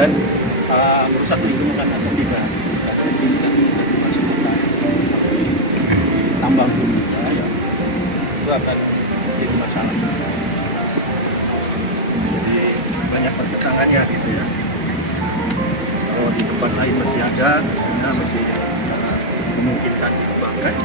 dan merusak lingkungan atau tidak. Jadi tidak dimasukkan tambang bumi ya, itu akan jadi masalah. Jadi banyak pertentangannya gitu ya. Kalau di tempat lain masih ada, sebenarnya masih memungkinkan dikembangkan.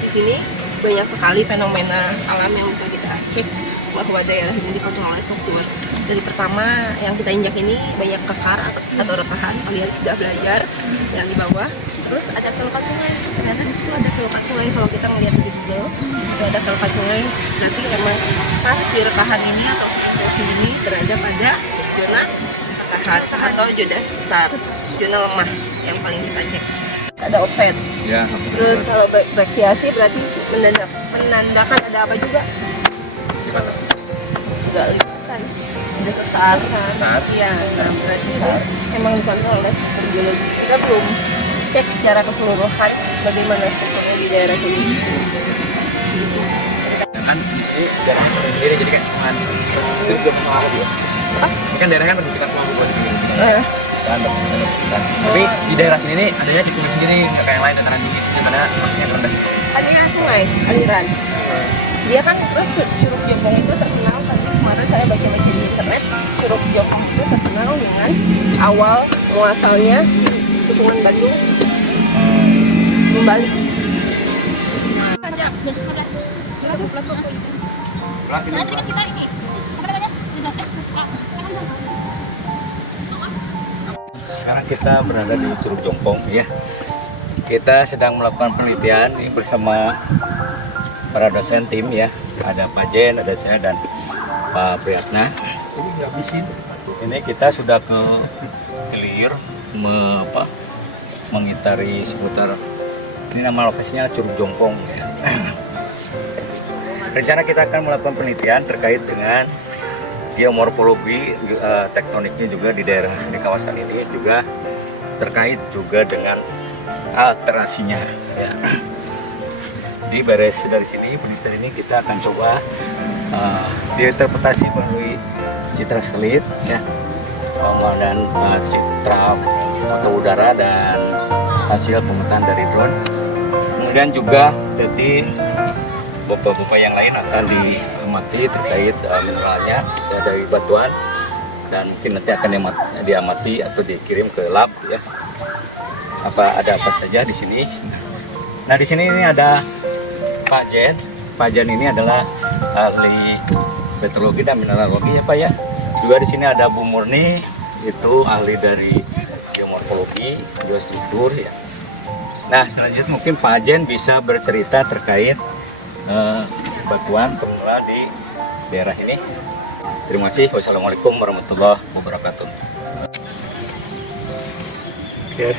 Di sini banyak sekali fenomena alam yang bisa kita cek bahwa daerah ini dikontrol oleh struktur. Dari pertama yang kita injak ini banyak kekar atau rekahan, kalian sudah belajar yang di bawah. Terus ada selokan sungai, ternyata di situ ada selokan sungai. Kalau kita melihat di Google, itu ada selokan sungai. Berarti memang pas di rekahan ini atau situasi ini berada pada zona rekahan atau zona sesar, zona lemah yang paling kita cek. Ada offset. Ya, Terus kalau rekreasi berarti menandakan ada apa juga? gimana? Juga liputan. Ada sesar. Iya, nah berarti memang dikontrol oleh struktur geologi. Kita belum cek secara keseluruhan bagaimana strukturnya di daerah ini. Kan ini daerah sendiri jadi kayak kan itu juga sama dia. Kan daerah kan berbentukan sama buat sendiri. Kan berbentukan. Tapi di daerah sini nih adanya di Tumi sendiri nggak kayak yang lain dataran tinggi sini mana maksudnya rendah. Adanya sungai, aliran. Dia kan terus Curug Jompong itu terkenal tadi kemarin saya baca-baca di internet. Curug Jompong itu terkenal dengan awal muasalnya Cekungan Bandung kembali. Kelas ini. kita ini apa namanya? Sekarang kita berada di Curug Jompong ya. Kita sedang melakukan penelitian ini bersama para dosen tim ya. Ada Pak Jen, ada saya dan Pak Priyatna. Ini kita sudah ke hilir mengitari seputar ini, nama lokasinya Curug Jompong ya. Rencana kita akan melakukan penelitian terkait dengan geomorfologi, tektoniknya juga di daerah di kawasan ini juga terkait juga dengan alterasinya ya. Jadi beres dari sini penelitian ini kita akan coba diinterpretasi melalui citra satelit ya, dan citra foto udara dan hasil pemetaan dari drone. Kemudian juga jadi beberapa yang lain akan diamati terkait mineralnya ya, dari batuan, dan mungkin nanti akan diamati atau dikirim ke lab ya. Ada apa saja di sini. Nah di sini ini ada Pak Jen. Pak Jen ini adalah ahli petrologi dan mineralogi ya Pak ya. Juga di sini ada Bu Murni, itu ahli dari geomorfologi, geostruktur ya. Nah selanjutnya mungkin Pak Jen bisa bercerita terkait batuan pemula di daerah ini. Terima kasih. Wassalamualaikum warahmatullahi wabarakatuh. Oke,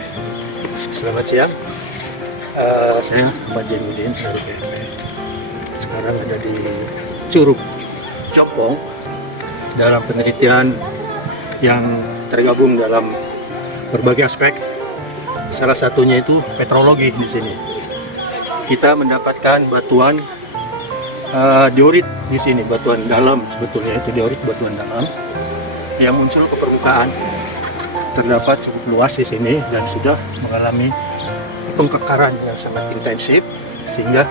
selamat siang. Saya Pak Jainuddin dari PMP. Sekarang ada di Curug Jompong dalam penelitian yang tergabung dalam berbagai aspek. Salah satunya itu petrologi di sini. Kita mendapatkan batuan diorit di sini, batuan dalam sebetulnya itu diorit, batuan dalam yang muncul ke permukaan. Terdapat cukup luas di sini dan sudah mengalami pengkekaran yang sangat intensif sehingga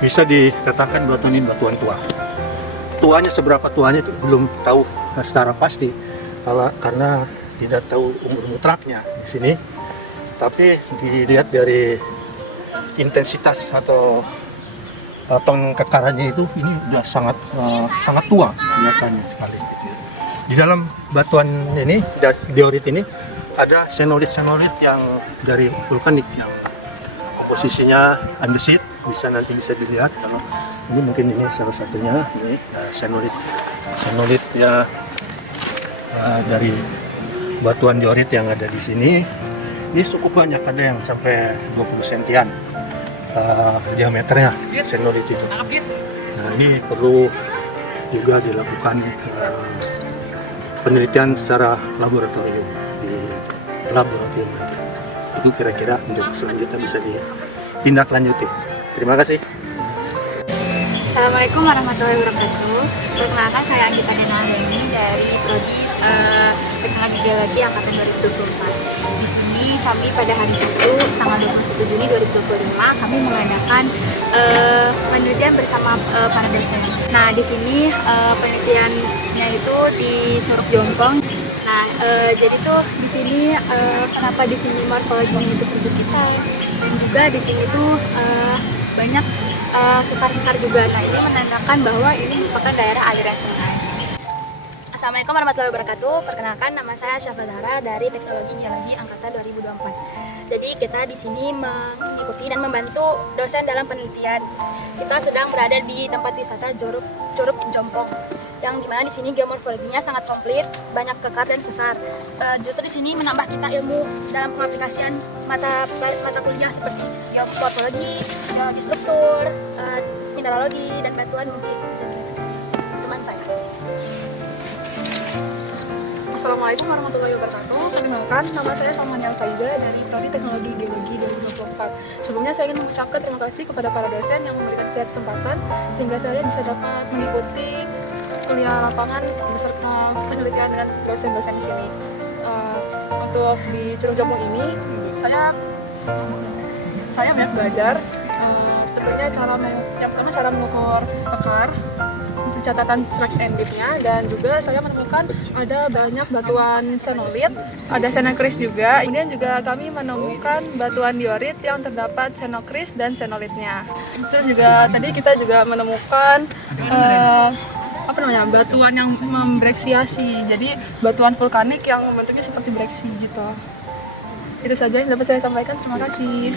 bisa dikatakan batuan ini batuan tua. Tuanya seberapa tuanya itu belum tahu secara pasti karena tidak tahu umur mutlaknya di sini. Tapi dilihat dari intensitas atau pengkekarannya itu ini sudah sangat tua kelihatannya sekali gitu ya. Di dalam batuan ini, diorit ini ada senolit yang dari vulkanik yang komposisinya andesit, nanti bisa dilihat. Kalau ini mungkin ini salah satunya ini senolit ya, dari batuan diorit yang ada di sini. Ini cukup banyak, ada yang sampai 20 sentian diameternya senolit itu. Nah ini perlu juga dilakukan penelitian secara laboratorium di laboratorium nanti. Itu kira-kira untuk selanjutnya bisa ditindaklanjuti. Terima kasih. Assalamualaikum warahmatullahi wabarakatuh. Perkenalkan, saya Anggita Denaleni dari Prodi Teknologi Geologi Angkatan 2024. Di sini kami pada hari Sabtu tanggal 21 Juni 2025 kami mengadakan penelitian bersama para dosen. Nah, di sini penelitiannya itu di Curug Jompong. Nah, jadi tuh di sini kenapa di sini morfologinya itu perbukitan, dan juga di sini tuh banyak kekar-kekar juga. Nah, ini menandakan bahwa ini merupakan daerah aliran sungai. Assalamualaikum warahmatullahi wabarakatuh. Perkenalkan, nama saya Syafadara dari Teknologi Geologi Angkatan 2024. Jadi kita di sini mengikuti dan membantu dosen dalam penelitian. Kita sedang berada di tempat wisata Curug Jompong, yang dimana di sini geomorfologinya sangat komplit, banyak kekar dan sesar. Justru di sini menambah kita ilmu dalam pengaplikasian mata kuliah seperti geomorfologi, geologi struktur, mineralogi, dan batuan mungkin bisa teman saya. Assalamualaikum warahmatullahi wabarakatuh. Perkenalkan, nama saya Salmanial Saida dari Prodi Teknologi Geologi 2024. Sebelumnya saya ingin mengucapkan terima kasih kepada para dosen yang memberikan saya kesempatan sehingga saya bisa dapat mengikuti kuliah lapangan beserta penelitian dengan dosen-dosen di sini. Untuk di Curug Jompong ini, saya banyak belajar. Tentunya yang pertama cara mengukur kekar, catatan strike and dip-nya, dan juga saya menemukan ada banyak batuan xenolit, ada xenokris juga. Kemudian juga kami menemukan batuan diorit yang terdapat xenokris dan xenolitnya. Terus juga tadi kita juga menemukan batuan yang membreksiasi, jadi batuan vulkanik yang bentuknya seperti breksi gitu. Itu saja yang dapat saya sampaikan. Terima kasih.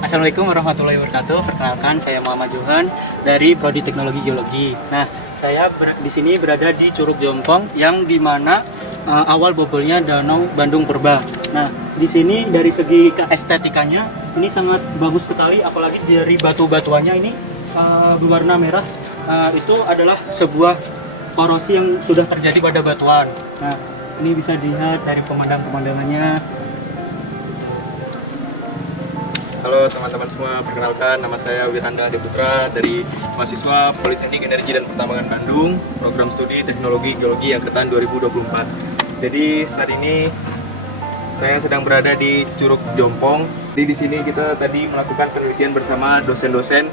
Assalamualaikum warahmatullahi wabarakatuh. Perkenalkan, saya Muhammad Johan dari Prodi Teknologi Geologi. Nah, saya di sini berada di Curug Jompong yang dimana awal bobolnya Danau Bandung Purba. Nah, di sini dari segi keestetikanya ini sangat bagus sekali, apalagi dari batu-batuannya ini berwarna merah. Itu adalah sebuah korosi yang sudah terjadi pada batuan. Nah, ini bisa dilihat dari pemandangannya. Halo teman-teman semua, perkenalkan nama saya Wiranda Deputra dari mahasiswa Politeknik Energi dan Pertambangan Bandung, program studi Teknologi Geologi Angkatan 2024. Jadi saat ini saya sedang berada di Curug Jompong. Jadi di sini kita tadi melakukan penelitian bersama dosen-dosen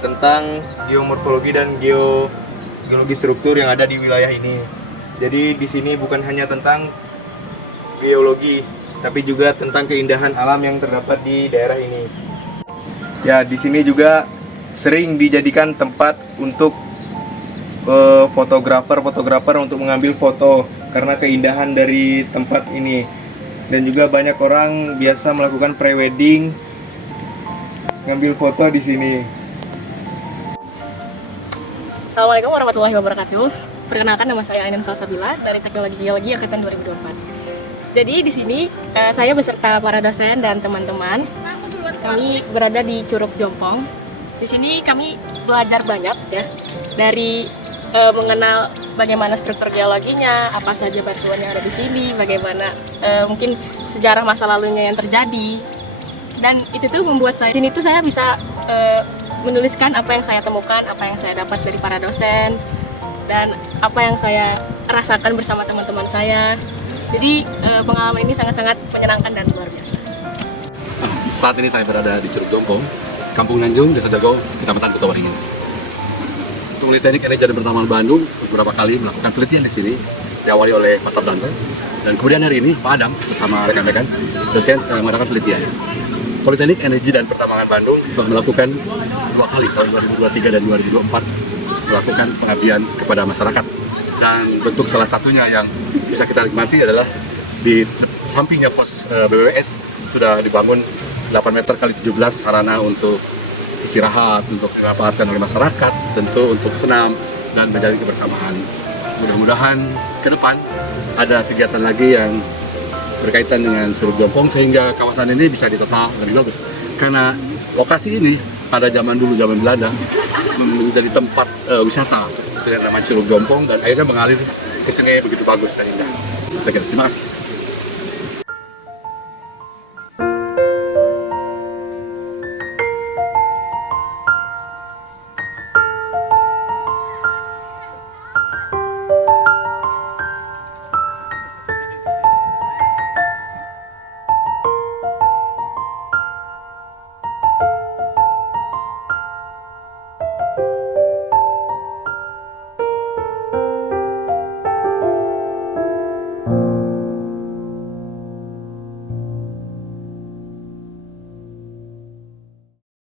tentang geomorfologi dan geologi struktur yang ada di wilayah ini. Jadi di sini bukan hanya tentang geologi, tapi juga tentang keindahan alam yang terdapat di daerah ini. Ya, di sini juga sering dijadikan tempat untuk fotografer untuk mengambil foto karena keindahan dari tempat ini. Dan juga banyak orang biasa melakukan prewedding, ngambil foto di sini. Assalamualaikum warahmatullahi wabarakatuh. Perkenalkan, nama saya Ainun Salsabila dari Teknologi Geologi Angkatan 2024. Jadi di sini saya beserta para dosen dan teman-teman, kami berada di Curug Jompong. Di sini kami belajar banyak ya, dari mengenal bagaimana struktur geologinya, apa saja batuan yang ada di sini, bagaimana mungkin sejarah masa lalunya yang terjadi. Dan itu tuh membuat saya sini tuh saya bisa menuliskan apa yang saya temukan, apa yang saya dapat dari para dosen, dan apa yang saya rasakan bersama teman-teman saya. Jadi pengalaman ini sangat-sangat menyenangkan dan luar biasa. Saat ini saya berada di Curug Jompong, Kampung Nanjung, Desa Jago, Kecamatan Kutawaringin. Politeknik Energi dan Pertambangan Bandung beberapa kali melakukan penelitian di sini, diawali oleh Pak Sabdanto, dan kemudian hari ini Pak Adam bersama rekan-rekan dosen mengadakan penelitian. Politeknik Energi dan Pertambangan Bandung telah melakukan 2 kali tahun 2023 dan 2024 melakukan pengabdian kepada masyarakat. Dan bentuk salah satunya yang bisa kita nikmati adalah di sampingnya pos BWS sudah dibangun 8 meter kali 17 sarana untuk istirahat, untuk dimanfaatkan oleh masyarakat, tentu untuk senam dan menjalin kebersamaan. Mudah-mudahan ke depan ada kegiatan lagi yang berkaitan dengan Curug Jompong sehingga kawasan ini bisa ditata lebih bagus. Karena lokasi ini pada zaman dulu, zaman Belanda, menjadi tempat wisata dengan nama Curug Jompong dan akhirnya mengalir ke sungai begitu bagus dan indah. Terima kasih.